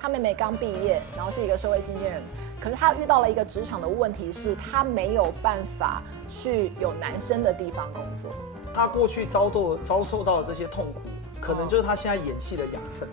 他妹妹刚毕业，然后是一个社会新鲜人，可是他遇到了一个职场的问题，是他没有办法去有男生的地方工作。他过去遭受到的这些痛苦，可能就是他现在演戏的养分。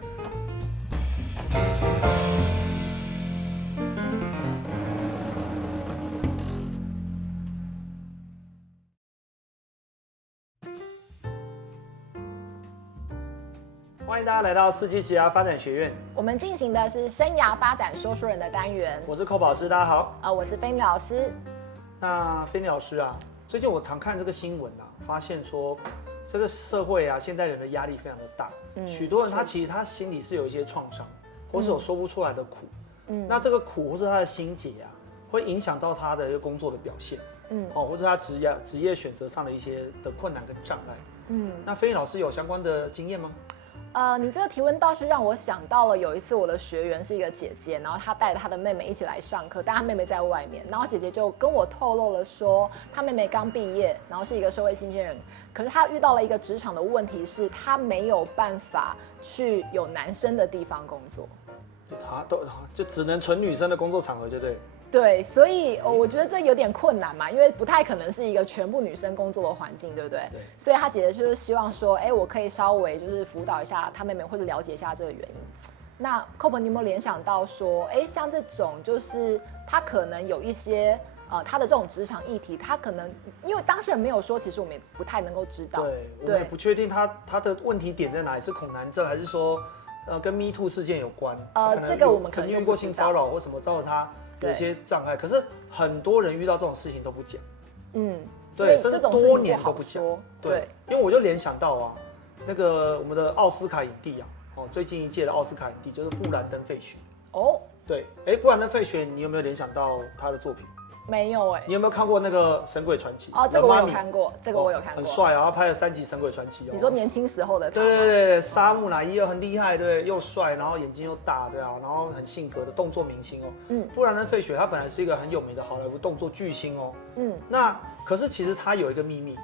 欢迎大家来到四季职涯发展学院，我们进行的是生涯发展说书人的单元。我是寇老师，大家好。我是菲米老师。那菲米老师啊，最近我常看这个新闻啊，发现说这个社会啊，现代人的压力非常的大，许多人他其实他心里是有一些创伤，或是有说不出来的苦，那这个苦或是他的心结啊，会影响到他的一个工作的表现，或者他职业选择上的一些的困难跟障碍，那菲米老师有相关的经验吗？你这个提问倒是让我想到了有一次我的学员是一个姐姐，然后她带着她的妹妹一起来上课，但她妹妹在外面，然后姐姐就跟我透露了说，她妹妹刚毕业，然后是一个社会新鲜人，可是她遇到了一个职场的问题，是她没有办法去有男生的地方工作，就只能纯女生的工作场合，就对了。对，所以我觉得这有点困难嘛，因为不太可能是一个全部女生工作的环境，对不对？对。所以她姐姐就是希望说，我可以稍微就是辅导一下她妹妹，或者了解一下这个原因。那 Copen， 你有没有联想到说，像这种就是她可能有一些她的这种职场议题，她可能因为当事人没有说，其实我们也不太能够知道。对，我们也不确定她的问题点在哪里，是恐男症还是说跟 Me Too 事件有关？这个我们可能曾经遇过性骚扰或什么造成她有些障碍，可是很多人遇到这种事情都不讲，对，甚至多年都不讲，对，因为我就联想到啊，那个我们的奥斯卡影帝啊，最近一届的奥斯卡影帝就是布兰登·费雪，对，布兰登·费雪，你有没有联想到他的作品？没有你有没有看过那个《神鬼传奇》？这个我有看过，这个我有看过，很帅啊！他拍了3集《神鬼传奇》哦。你说年轻时候的他？对，沙木乃伊又很厉害，对，又帅，然后眼睛又大，对啊，然后很性格的动作明星哦。布兰登·费雪他本来是一个很有名的好莱坞动作巨星哦。那可是其实他有一个秘密，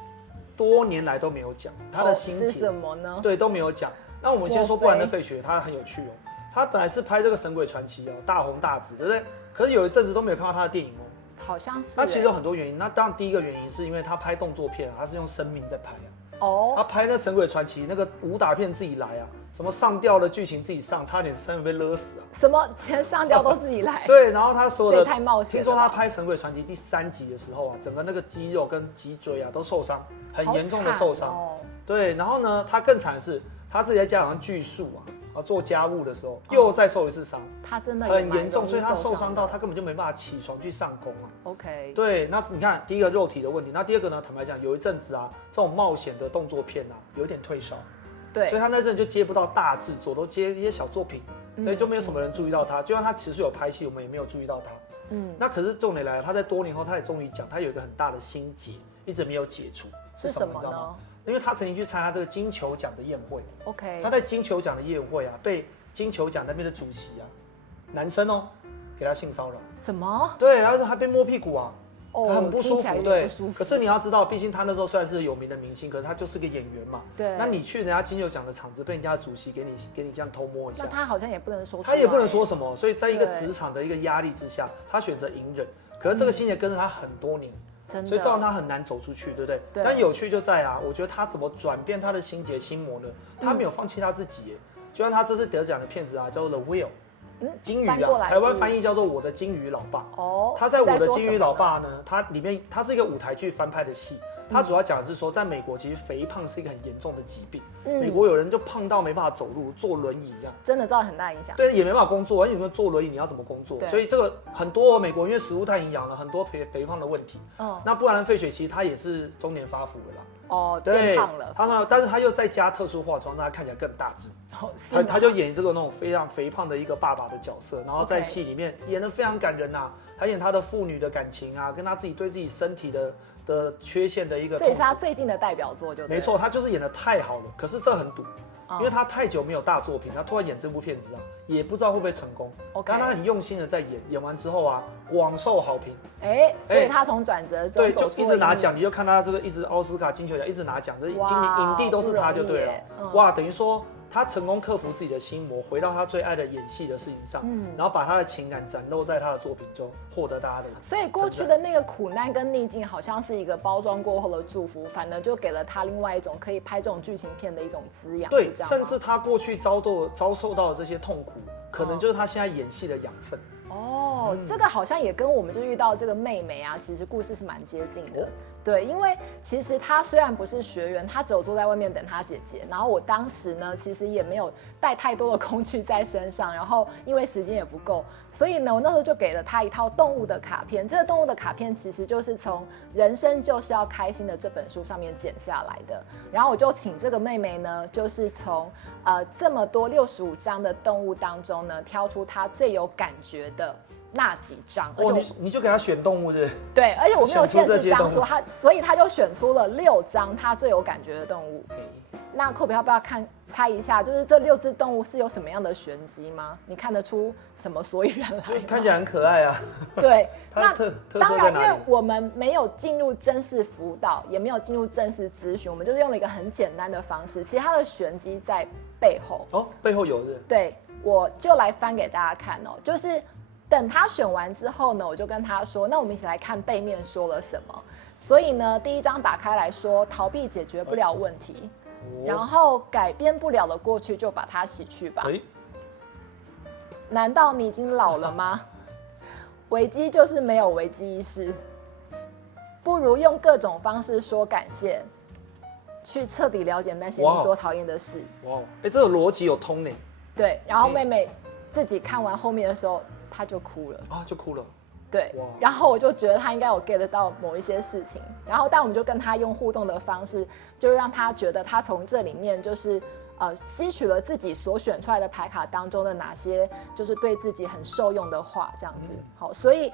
多年来都没有讲，他的心结是什么呢？对，都没有讲。那我们先说布兰登·费雪，他很有趣哦。他本来是拍这个《神鬼传奇》哦，大红大紫，对不对？可是有一阵子都没有看到他的电影哦。好像是。那其实有很多原因。那当然第一个原因是因为他拍动作片，他是用生命在拍啊。他拍那《神鬼传奇》那个武打片自己来啊，什么上吊的剧情自己上，差点差点被勒死啊。什么连上吊都自己来？对，然后他所有的太冒险了。听说他拍《神鬼传奇》第3集的时候啊，整个那个肌肉跟脊椎啊都受伤，很严重的受伤。对，然后呢，他更惨的是他自己在家好像锯树啊，做家务的时候又再受一次伤，他真的很严重，所以他受伤到他根本就没办法起床去上工啊。OK， 对，那你看第一个肉体的问题，那第二个呢？坦白讲，有一阵子啊，这种冒险的动作片啊，有点退烧，对，所以他那阵就接不到大制作，都接一些小作品，所以就没有什么人注意到他。就算他其实有拍戏，我们也没有注意到他。那可是重点来了，他在多年后，他也终于讲，他有一个很大的心结，一直没有解除，是什么呢？因为他曾经去参加这个金球奖的宴会 ，OK， 他在金球奖的宴会啊，被金球奖那边的主席啊，男生给他性骚扰。什么？对，然后还被摸屁股啊，他很不舒服。对，不舒服。可是你要知道，毕竟他那时候虽然是有名的明星，可是他就是个演员嘛。对。那你去人家金球奖的场子，被人家的主席给你这样偷摸一下，那他好像也不能说，他也不能说什么。所以在一个职场的一个压力之下，他选择隐忍。可是这个心结跟着他很多年。所以造成他很难走出去，对不对？对。但有趣就在我觉得他怎么转变他的心结心魔呢？他没有放弃他自己耶。就像他这次得奖的片子啊，叫做《The Whale》，金鱼啊，台湾翻译叫做《我的金鱼老爸》。他在《我的金鱼老爸》呢，它是一个舞台剧翻拍的戏。他主要讲的是说，在美国其实肥胖是一个很严重的疾病。美国有人就胖到没办法走路，坐轮椅这样，真的造成很大影响。对，也没办法工作，因为坐轮椅你要怎么工作？所以这个很多美国因为食物太营养了，很多肥胖的问题。那布兰登·费雪其实他也是中年发福了啦。变胖了。但是他又再加特殊化妆，让他看起来更大只。他就演这个那种非常肥胖的一个爸爸的角色，然后在戏里面演得非常感人啊。他演他的父女的感情啊，跟他自己对自己身体的缺陷的一个，所以是他最近的代表作，就没错，他就是演得太好了。可是这很赌，因为他太久没有大作品，他突然演这部片子啊，也不知道会不会成功。但他很用心的在演，演完之后啊，广受好评。所以他从转折中对，就一直拿奖，你就看他这个一直奥斯卡、金球奖一直拿奖，这影帝都是他就对了。哇，等于说他成功克服自己的心魔，回到他最爱的演戏的事情上，然后把他的情感展露在他的作品中，获得大家的。所以过去的那个苦难跟逆境，好像是一个包装过后的祝福，反而就给了他另外一种可以拍这种剧情片的一种滋养。对，甚至他过去遭受到的这些痛苦，可能就是他现在演戏的养分。这个好像也跟我们就遇到这个妹妹啊，其实故事是蛮接近的。对，因为其实她虽然不是学员，她只有坐在外面等她姐姐。然后我当时呢，其实也没有带太多的工具在身上，然后因为时间也不够，所以呢，我那时候就给了她一套动物的卡片。这个动物的卡片其实就是从《人生就是要开心的》这本书上面剪下来的。然后我就请这个妹妹呢，就是从这么多65张的动物当中呢，挑出她最有感觉的那几张。你就给他选动物的。对，而且我没有限制张数，所以他就选出了6张他最有感觉的动物。那Kobe要不要猜一下，就是这6只动物是有什么样的玄机吗？你看得出什么所以然来吗？就看起来很可爱啊。对，那当然，因为我们没有进入正式辅导，也没有进入正式咨询，我们就是用了一个很简单的方式。其实它的玄机在背后。背后有的。对，我就来翻给大家看哦，就是等他选完之后呢，我就跟他说，那我们一起来看背面说了什么。所以呢，第一章打开来说，逃避解决不了问题，然后改变不了的过去就把它洗去吧。难道你已经老了吗？危机就是没有危机意识，不如用各种方式说感谢，去彻底了解那些你所讨厌的事。这个逻辑有通呢。对，然后妹妹自己看完后面的时候，她就哭了就哭了。对，然后我就觉得她应该有 get 到某一些事情，然后但我们就跟她用互动的方式，就让她觉得她从这里面就是吸取了自己所选出来的牌卡当中的哪些就是对自己很受用的话，这样子。好，所以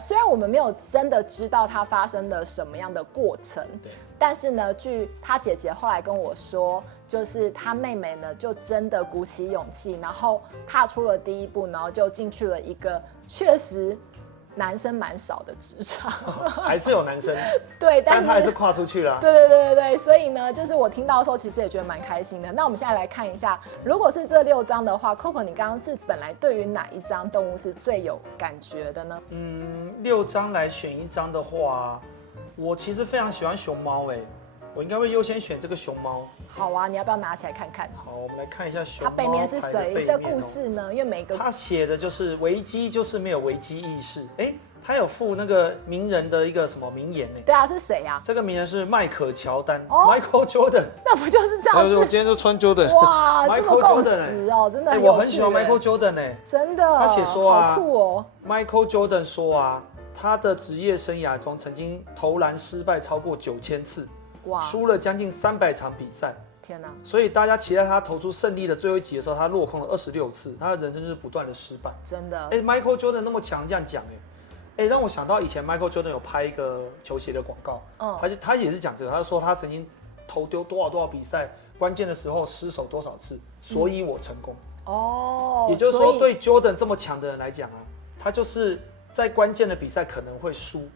虽然我们没有真的知道她发生了什么样的过程，但是呢，据她姐姐后来跟我说，就是她妹妹呢就真的鼓起勇气，然后踏出了第一步，然后就进去了一个确实男生蛮少的职场。还是有男生。对，但他还是跨出去了。对，所以呢，就是我听到的时候，其实也觉得蛮开心的。那我们现在来看一下，如果是这6张的话 ，Coco， 你刚刚是本来对于哪一张动物是最有感觉的呢？6张来选1张的话，我其实非常喜欢熊猫我应该会优先选这个熊猫。好啊，你要不要拿起来看看？好，我们来看一下熊猫。它背面是谁的故事呢？因为每个他写的就是危机就是没有危机意识。他有附那个名人的一个什么名言对啊，是谁啊？这个名人是迈克乔丹 ，Michael Jordan。那不就是这样子？我今天就穿 Jordan。哇，这么共识哦，真的很有趣。我很喜欢 Michael Jordan 真的。他写说好酷哦。Michael Jordan 说他的职业生涯中曾经投篮失败超过9000次。输了将近300场比赛，天哪！所以大家期待他投出胜利的最后一集的时候，他落空了26次，他的人生就是不断的失败。真的，Michael Jordan 那么强，这样讲让我想到以前 Michael Jordan 有拍一个球鞋的广告，他也是讲这个，他说他曾经投丢多少比赛，关键的时候失手多少次，所以我成功。也就是说，对 Jordan 这么强的人来讲他就是在关键的比赛可能会输。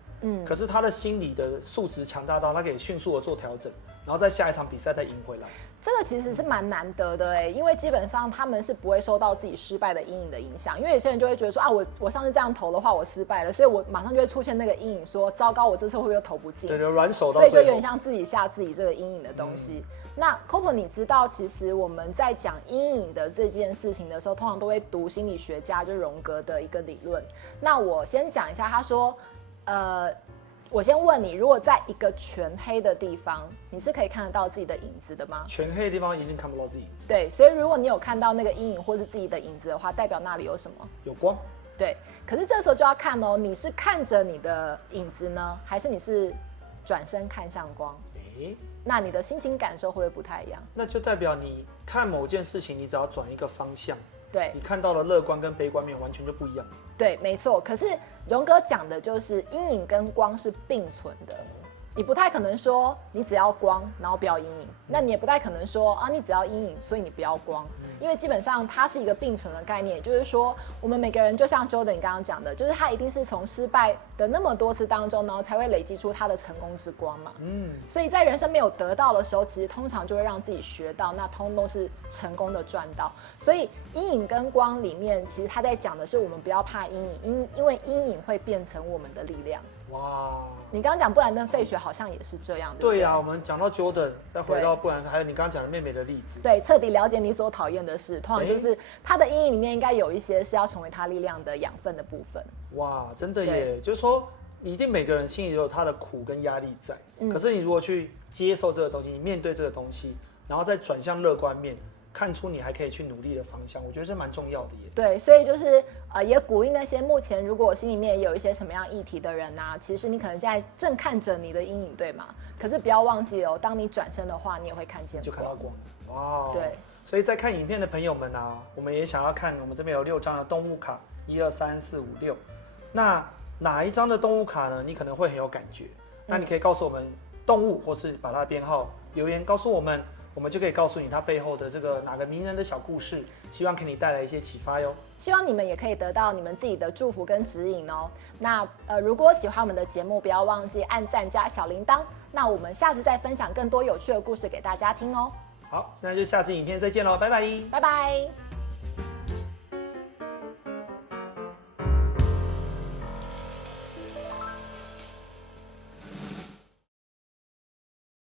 可是他的心理的素质强大到他可以迅速的做调整，然后在下一场比赛再赢回来。这个其实是蛮难得的因为基本上他们是不会受到自己失败的阴影的影响，因为有些人就会觉得说我上次这样投的话我失败了，所以我马上就会出现那个阴影，说糟糕，我这次会不会又投不进？对，软手到所以就有点像自己吓自己这个阴影的东西。那 Coco， 你知道其实我们在讲阴影的这件事情的时候，通常都会读心理学家就荣格的一个理论。那我先讲一下，他说我先问你，如果在一个全黑的地方，你是可以看得到自己的影子的吗？全黑的地方一定看不到自己。对，所以如果你有看到那个阴影或是自己的影子的话，代表那里有什么？有光。对，可是这时候就要看你是看着你的影子呢，还是你是转身看向光？那你的心情感受会不会不太一样？那就代表你看某件事情，你只要转一个方向，对，你看到的乐观跟悲观面完全就不一样。对，没错。可是荣格讲的就是阴影跟光是并存的，你不太可能说你只要光，然后不要阴影。那你也不太可能说你只要阴影，所以你不要光。因为基本上它是一个并存的概念，也就是说，我们每个人就像 Jordan 刚刚讲的，就是他一定是从失败的那么多次当中，然后才会累积出他的成功之光嘛。所以在人生没有得到的时候，其实通常就会让自己学到，那通通是成功的赚到。所以阴影跟光里面，其实他在讲的是我们不要怕阴影，因为阴影会变成我们的力量。哇！你刚刚讲布兰登·费雪好像也是这样的。对呀，我们讲到 Jordan， 再回到布兰登，还有你刚刚讲的妹妹的例子。对，彻底了解你所讨厌的事，通常就是他的阴影里面应该有一些是要成为他力量的养分的部分。哇，真的耶！就是说，一定每个人心里都有他的苦跟压力在，可是你如果去接受这个东西，你面对这个东西，然后再转向乐观面。看出你还可以去努力的方向，我觉得这蛮重要的耶。对，所以就是也鼓励那些目前如果心里面也有一些什么样议题的人啊，其实你可能现在正看着你的阴影，对吗？可是不要忘记哦，当你转身的话，你也会看见光，就看到光。哇，对。所以在看影片的朋友们啊，我们也想要看，我们这边有6张的动物卡，1、2、3、4、5、6。那哪一张的动物卡呢？你可能会很有感觉。那你可以告诉我们动物，或是把它的编号留言告诉我们。我们就可以告诉你它背后的这个哪个名人的小故事，希望给你带来一些启发哟。希望你们也可以得到你们自己的祝福跟指引哦。那如果喜欢我们的节目，不要忘记按赞加小铃铛。那我们下次再分享更多有趣的故事给大家听哦。好，现在就下支影片再见喽，拜拜，拜拜。